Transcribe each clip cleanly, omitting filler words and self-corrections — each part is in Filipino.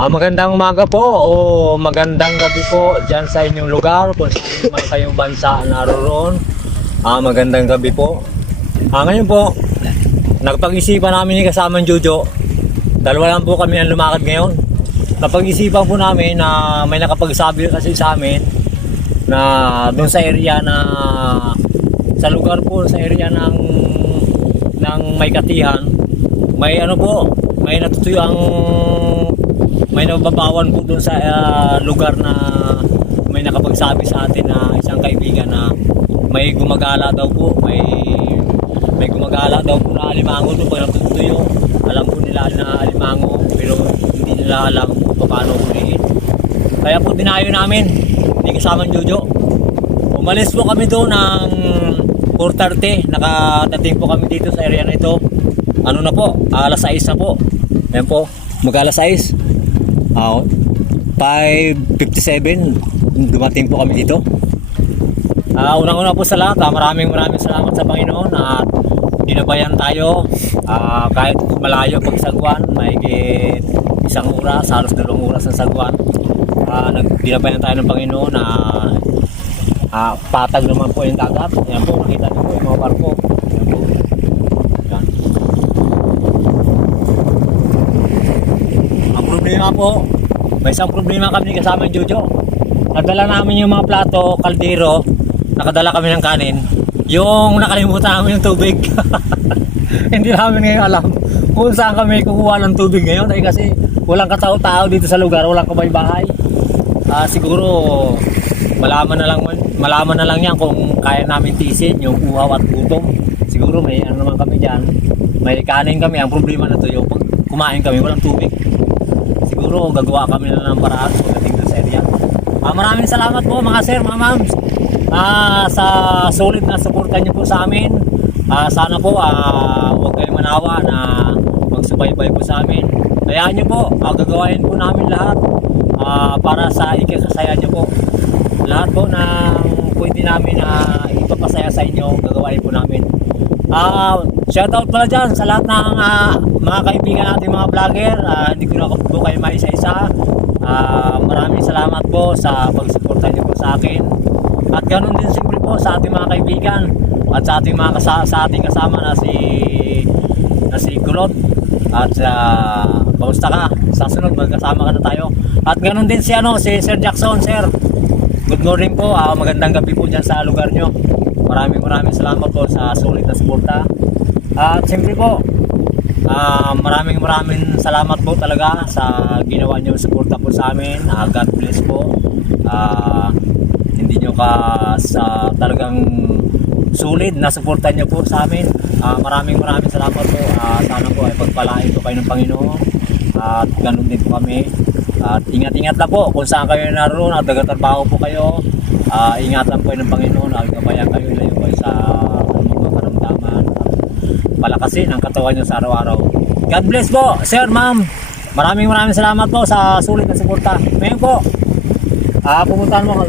Magandang umaga po o magandang gabi po dyan sa inyong lugar kung sino man kayong bansa naroon. Magandang gabi po. Ngayon po, nagpag-isipan namin ni kasamang Jojo. Dalawa lang po kami ang lumakad ngayon. Napag-isipan po namin na may nakapagsabi kasi sa amin na doon sa area na sa lugar po sa area ng may katihan, may ano po, may natutuyang may nababawan po doon sa lugar na may nakapagsabi sa atin na isang kaibigan na may gumagala daw po, may gumagala daw po na alimango doon pag natutuyo. Alam po nila na alimango pero hindi nila alam kung paano hulihin. Kaya po dinayo namin, hindi kasamang Jojo. Umalis po kami doon ng 4:30, nakadating po kami dito sa area na ito. Ano na po, alas 6 na po. Ayan po, mag-alas 6. 5:57 dumating po kami dito. Unang-una po sa lahat, maraming salamat sa Panginoon at dinabayan tayo kahit malayo pag sagwan, mahigit 1 oras, halos 2 oras ang sagwan. Dinabayan tayo ng Panginoon na patag naman po yung dagat. Ayan po, nakita niyo po yung mga barko. Ayan po. Ayan. Ang problema po, may isang problema kami kasama ng Jojo. Nadala namin yung mga plato, kaldero, nakadala kami ng kanin. Yung nakalimutan namin yung tubig. Hindi namin ngayon alam kung saan kami kukuha ng tubig ngayon. Ay kasi walang katao-tao dito sa lugar, walang kabay-bahay. Siguro malaman na lang yan kung kaya namin tiisin yung uhaw at gutom. Siguro may ano naman kami dyan, may kanin kami. Ang problema na to yung pag kumain kami walang tubig. Siguro gagawa kami na ng paraan pagdating sa area. Maraming salamat po mga sir, mga ma'ams, sa solid na suporta niyo po sa amin. Sana po huwag kayong manawa na magsubaybay po sa amin. Kayaan niyo po, gagawain po namin lahat para sa ikakasaya niyo po. Lahat po ng pwede namin ipapasaya sa inyo, gagawain po namin. Shoutout pala dyan sa lahat ng mga kaibigan natin, mga vlogger. Hindi ko na po kayo maisa-isa. Maraming salamat po sa pagsuporta niyo po sa akin. At ganoon din siyempre po sa ating mga kaibigan at sa ating mga sa ating kasama na si Kulot. At kamusta ka? Sa sunod magkasama ka na tayo. At ganoon din si Sir Jackson, sir. Good morning po. Magandang gabi po dyan sa lugar nyo. Maraming salamat po sa sulit na suporta. At siyempre po, maraming salamat po talaga sa ginawa nyo suporta po sa amin. God bless po. Hindi nyo sa talagang sulit na suporta nyo po sa amin. Maraming salamat po. Sana po ay pagpalain po kayo ng Panginoon. At ganun din po kami. At ingat lang po kung saan kayo naroon at nagtatrabaho po kayo. Ingatan po ng Panginoon. Gabayan kayo, ilayo kayo sa mga karamdaman. Palakasin ang katawan nyo sa araw-araw. God bless po, sir, ma'am. Maraming salamat po sa sulit na suporta. Ngayon po,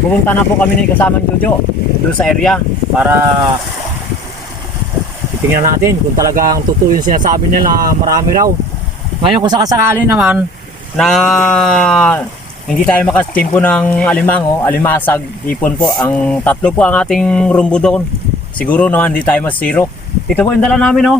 pumunta na po kami ni kasamang Jojo doon sa area para titingnan natin kung talagang totoo yung sinasabi nila, marami raw. Ngayon kung sakasakali naman na hindi tayo makatimpo ng alimasag, ipon po. Ang 3 po ang ating rumbo doon. Siguro naman hindi tayo masiro. Ito po yung dala namin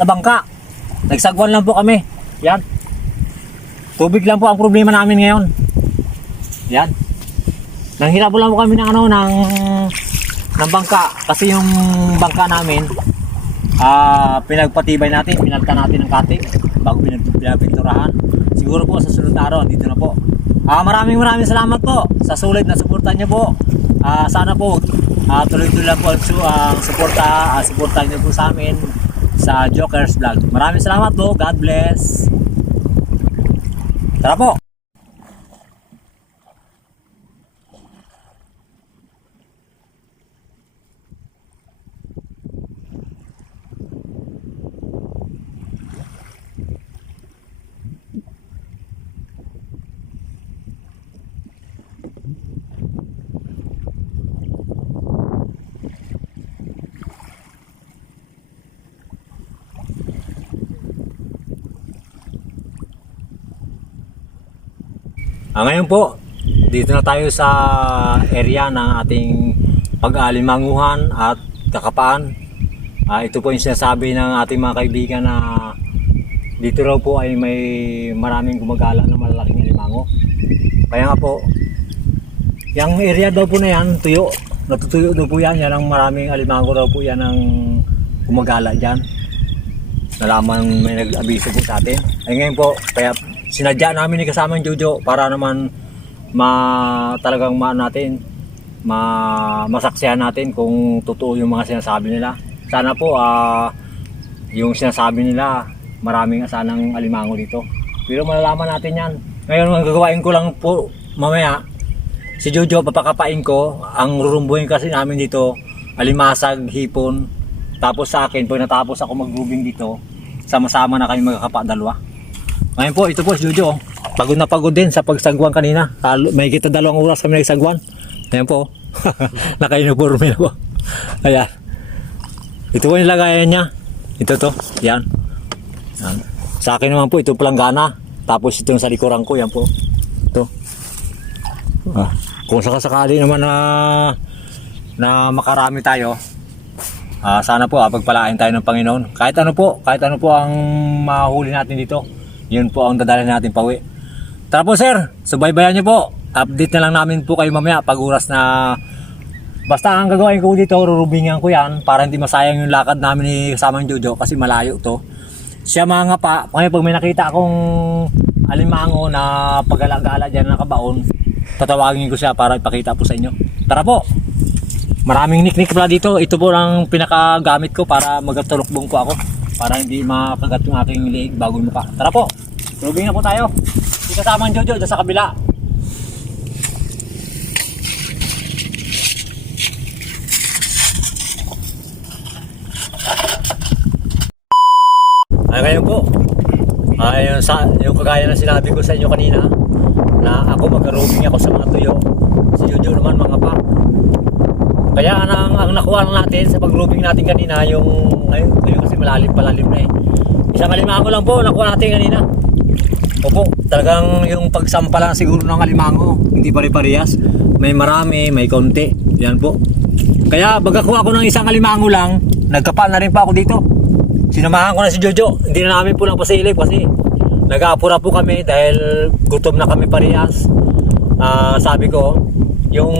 na bangka. Nagsagwan lang po kami. Yan. Tubig lang po ang problema namin ngayon. Yan. Nanghirap lang po kami ng bangka. Kasi yung bangka namin, pinagpatibay natin, pinalta natin ng kating bago pinapinturahan. Siguro po sa sunod na araw, dito na po. Maraming salamat po sa sulit na suporta niyo po. Sana po tuloy-tuloy lang po ang suporta niyo po sa amin sa Jokers Vlog. Maraming salamat po. God bless. Tara po. Ngayon po, dito na tayo sa area ng ating pag-alimanguhan at kakapaan. Ito po yung sinasabi ng ating mga kaibigan na dito raw po ay may maraming gumagala na malalaking alimango. Kaya nga po, yung area daw po na yan, tuyo. Natutuyo daw po yan. Yan ang maraming alimango daw po yan ang gumagala dyan. Nalaman may nag-abiso po sa atin. Ay ngayon po, kaya sinadya namin ni kasamang Jojo para naman talagang natin, masaksihan natin kung totoo yung mga sinasabi nila. Sana po yung sinasabi nila maraming asanang alimango dito. Pero malalaman natin yan. Ngayon ang gagawain ko lang po mamaya, si Jojo papakapain ko. Ang rurumbuhin kasi namin dito, alimasag, hipon. Tapos sa akin, pag natapos ako mag-grooving dito, sama-sama na kami magkakapa dalawa. Ngayon po, ito po si Jojo. Pagod na pagod din sa pagsagwan kanina. May kita 2 oras kami nagsagwan. Ngayon po, naka-uniforme na po. Ayan. Ito po yung lagayan niya. Ito to, yan. Yan. Sa akin naman po, ito palanggana. Tapos ito sa likuran ko, yan po. Ito. Kung sakasakali naman na makarami tayo, sana po pagpalain tayo ng Panginoon. Kahit ano po ang mahuli natin dito, yun po ang dadalhin natin pauwi. Tara po sir, subaybayan nyo po. Update na lang namin po kayo mamaya pag oras na. Basta ang gagawin ko dito, rurubingan ko yan para hindi masayang yung lakad namin ni kasamang Jojo kasi malayo to. Siya mga pa, pag may nakita akong alimango na pagala-gala dyan nakabaon, tatawagin ko siya para ipakita po sa inyo. Tara po! Maraming niknik pala dito. Ito po ang pinakagamit ko para magtulokbong po ako. Para hindi makagat yung aking liig bago mukha. Tara po! Rubingan po tayo. Si kasamang Jojo dyan sa kabila. Ngayon po, yung kagaya na sinabi ko sa inyo kanina na ako mag-roaming ako sa mga tuyo, si Jojo naman mga pa. Kaya ang nakuha natin sa pag-roaming natin kanina yung ngayon kasi palalim na eh. Isang alimango lang po nakuha natin kanina. Opo, talagang yung pagsampala siguro ng alimango hindi pare-parehas, may marami, may konti, yan po. Kaya pagkakuha ko ng isang alimango lang, nagkapal na rin pa ako dito. Sinamahan ko na si Jojo. Hindi na namin po lang pasilip kasi nag-aapura po kami dahil gutom na kami parehas. Sabi ko, yung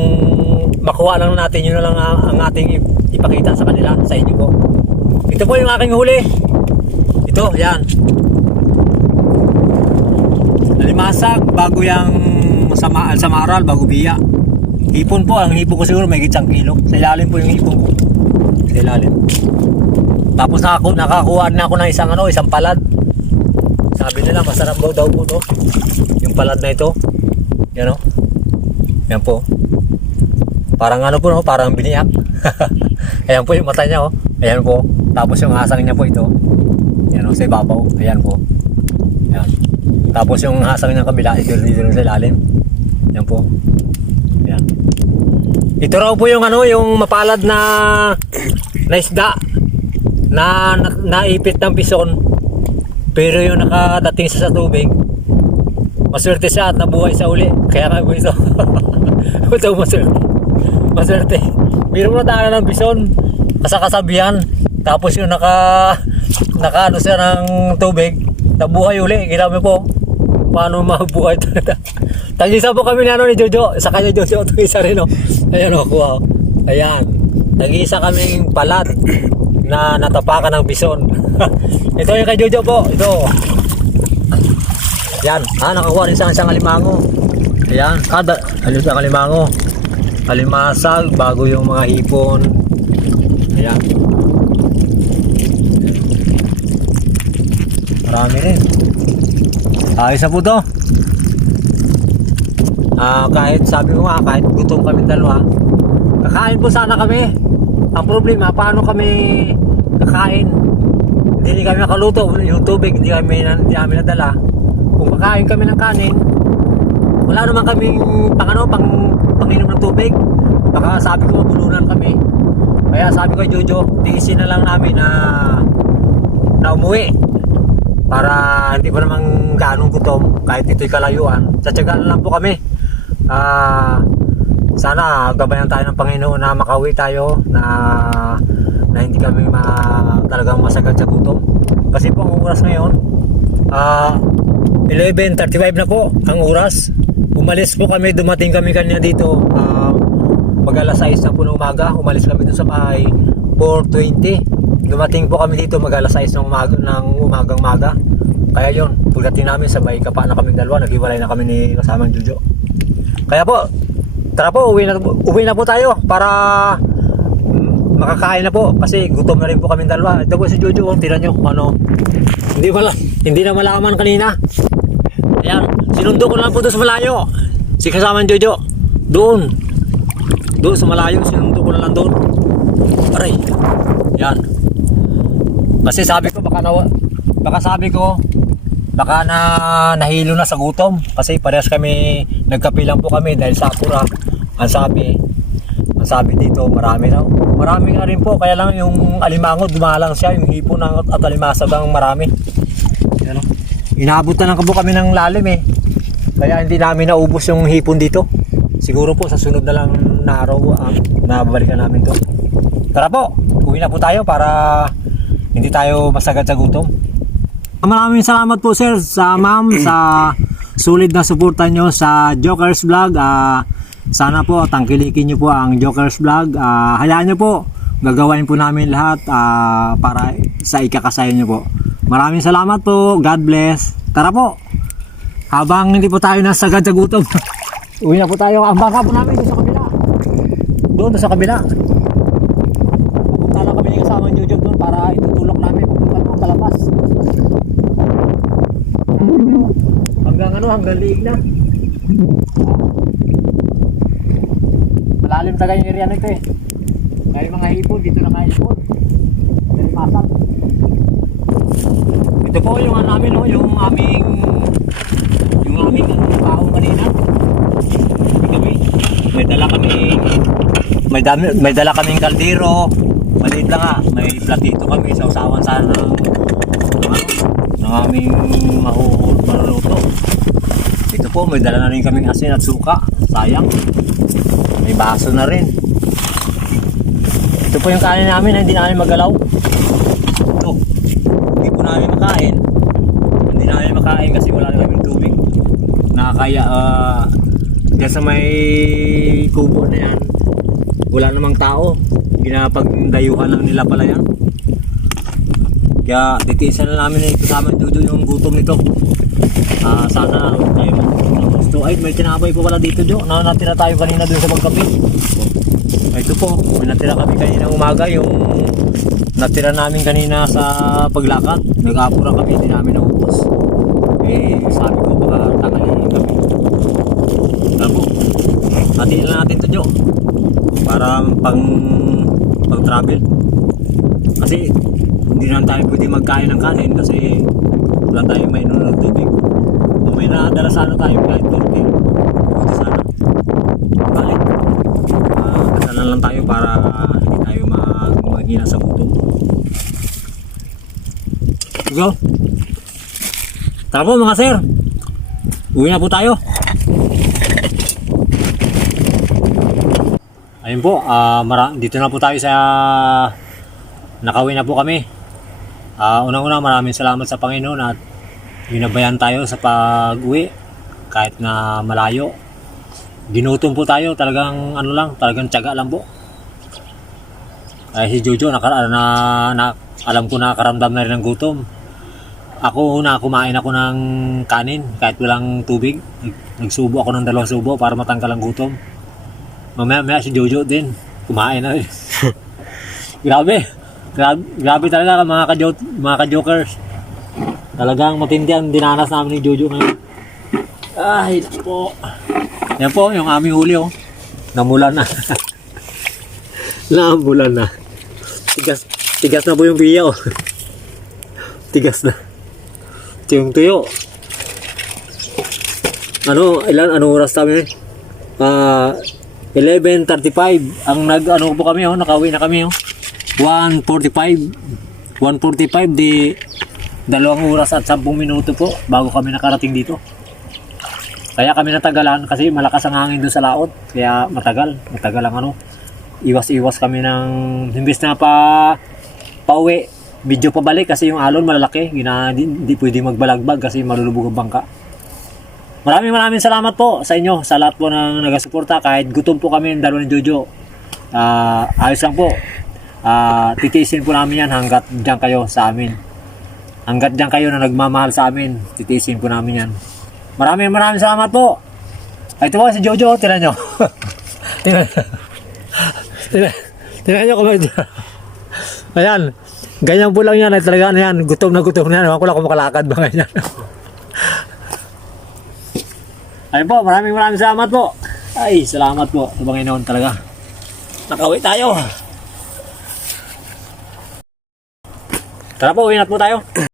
makuha lang natin, yun na lang ang ating ipakita sa kanila, sa inyo po. Ito po yung aking huli. Ito, yan. Alimasag, bago yung samaral, bago biya. Hipon po, ang hipon ko siguro may 1 kilo. Sa ilalim po yung hipon ko. Sa ilalim. Tapos nakakuha na ako ng isang palad. Sabi nila masarap daw po to. Yung palad na ito. Yan o. Yan po. Parang ano po no, parang biniyak. Ayan po yung mata niya o. Ayan po. Tapos yung hasang niya po ito. Yan o, sa ibabaw. Ayan po. Ayan. Tapos yung hasang niya kabila, ito sa ilalim. Yan po. Ayan. Ito raw po yung yung mapalad na isda. Na naipit ng pison, pero yung nakadating sa tubig, maswerte siya at nabuhay sa uli. Kaya nga po ito. Ito maswerte. Biro mo na ng bison, kasakasabihan, tapos yung naka siya ng tubig, nabuhay uli. Ginami po paano mabuhay ito. Tag-isa po kami ni Jojo, sa kanya Jojo, ito isa rin o. Ayan o, kuha. Ayan, tag-isa kaming palad na natapakan ng bison. Ito yung kay Jojo po. Ito. Yan. Nakakuha rin isang alimango. Ayan. Kada isang alimango. Alimasag bago yung mga hipon. Ayan. Marami rin. Ayos na po to. Kahit sabi ko nga, kahit gutom kami dalawa, kakain po sana kami. Ang problema, paano kami kakain? Hindi kami nakaluto, yung tubig hindi namin nadala. Kung kakain kami ng kanin, wala naman kaming panginom ng tubig. Baka sabi ko mabulunan kami. Kaya sabi ko kay Jojo, tiisin na lang namin na umuwi. para hindi pa naman gaanong gutom kahit ito'y kalayuan. Tsatsagaan lang po kami. Sana gabayan tayo ng Panginoon na makauwi tayo na hindi kami talagang masagad sa gutom. Kasi po ang oras ngayon 11:35 na po ang oras. Umalis po kami, dumating kami kanina dito mag alas 6 na po ng umaga. Umalis kami dun sa bahay 4:20. Dumating po kami dito mag alas 6 ng umagang maga. Kaya yun, pagdating namin sabay kapa na kaming dalawa, naghiwalay na kami ni kasamang Jojo. Kaya po, tara po, uwi na po tayo para makakain na po kasi gutom na rin po kaming dalawa. Ito po si Jojo, tira nyo ano, hindi na malaman kanina. Ayan, sinundo ko lang po doon sa malayo. Si kasamang Jojo, doon sa malayo, sinundo ko na lang doon. Aray, yan. Kasi sabi ko baka nahilo na sa gutom kasi parehas kami nagkape lang po kami dahil sa apura. Ang sabi dito marami nga rin po, kaya lang yung alimango dumalang siya, yung hipon at alimasag ang marami. Ano? Inabot na lang po kami ng lalim kaya hindi namin naubos yung hipon dito. Siguro po sa sunod na lang na araw nababalikan namin to. Tara po, uwi na po tayo para hindi tayo masagad sa gutom. Maraming salamat po sir sa ma'am sa sulit na suporta nyo sa Jokers Vlog. Sana po tangkilikin nyo po ang Jokers Vlog. Hayaan nyo po, gagawin po namin lahat para sa ikakasaya nyo po. Maraming salamat po, God bless. Tara po, habang hindi po tayo nasagad sa gutom uwi na po tayo. Ang bangka po namin doon sa kabila. Pupunta lang kami kasama ng Jojo doon para itutulak namin pupunta doon kalabas. Hanggang liig na. Malalim talaga yung area nito Dahil mga hipon, dito na kaipon. Dahil pasap. Ito po yung namin, yung aming taong kanina. May dala kaming kaldero. Maliit lang may platito kami sa usawan sana ng aming maluluto. Ito po, may dala na rin kaming asin at suka. Sayang. May baso na rin. Ito po yung kanin namin na hindi namin magalaw. Ito. Hindi po namin makain. Hindi namin makain kasi wala na kaming tubig. Nakakaya dyan sa may kubo na yan, wala namang tao. Ginapagdayuhan lang nila pala yan. Kaya titiisan na namin kasama Jojo yung gutom nito. Sana tayo gusto. Ay, may tinapay po pala dito Jo. Natira tayo kanina dun sa magkape. Ito po, may natira kami kanina umaga. Yung natira namin kanina sa paglakad. Nag-apura kami, hindi namin naubos. Sabi ko baka tangaliin kami. Tara po, hatiin na natin ito Jo, para pang travel. Kasi hindi na tayo pwede magkain ng kanin kasi wala tayong mainom ng tubig. Kung may nadala sana tayo kahit konti, pwede sana. Balik, kasala lang tayo para hindi tayo maghina sa gutom. Go! Tara po mga sir, uwi na po tayo. Ayun po, dito na po tayo sa nakauwi na po kami. Unang-una maraming salamat sa Panginoon at ginabayan tayo sa pag-uwi kahit na malayo. Ginutom po tayo, talagang talagang tiyaga lang po. Si Jojo alam ko nakaramdam na rin ng gutom. Ako kumain ako ng kanin kahit walang tubig. Nagsubo ako ng 2 subo para matanggal ang gutom. Mamaya si Jojo din kumain na rin. Grabe talaga mga ka-jokers. Talagang matindi ang dinanas namin ni Jojo ngayon. Ay po. Yan po yung aming huli Namulan na. Namulan na. Tigas na po yung biya Tigas na. Tuyong-tuyo. Anong oras kami? 11:35 ang po kami nakauwi na kami 1:45 di 2 oras at 10 minuto po bago kami nakarating dito. Kaya kami natagalan kasi malakas ang hangin doon sa laot. Kaya matagal ang ano. Iwas-iwas kami ng imbes na pauwi. Video pabalik kasi yung alon malalaki. Hindi pwede magbalagbag kasi malulubog ang bangka. Maraming salamat po sa inyo, sa lahat po ng nagasuporta. Kahit gutom po kami ng dalawa ni Jojo. Ayos lang po. Titiisin po namin yan hanggat dyan kayo sa amin. Hanggat dyan kayo na nagmamahal sa amin, titiisin po namin yan. Maraming salamat po. Ito po si Jojo, tinan nyo. tinan nyo kung ayan, ganyan po lang yan. Ay talaga na yan, gutom na yan. Ewan ko lang kung makalakad ba ganyan. Ayun po, maraming salamat po. Ay, salamat po sa Panginoon talaga. Nakauwi tayo. Tara po, uwi na po tayo.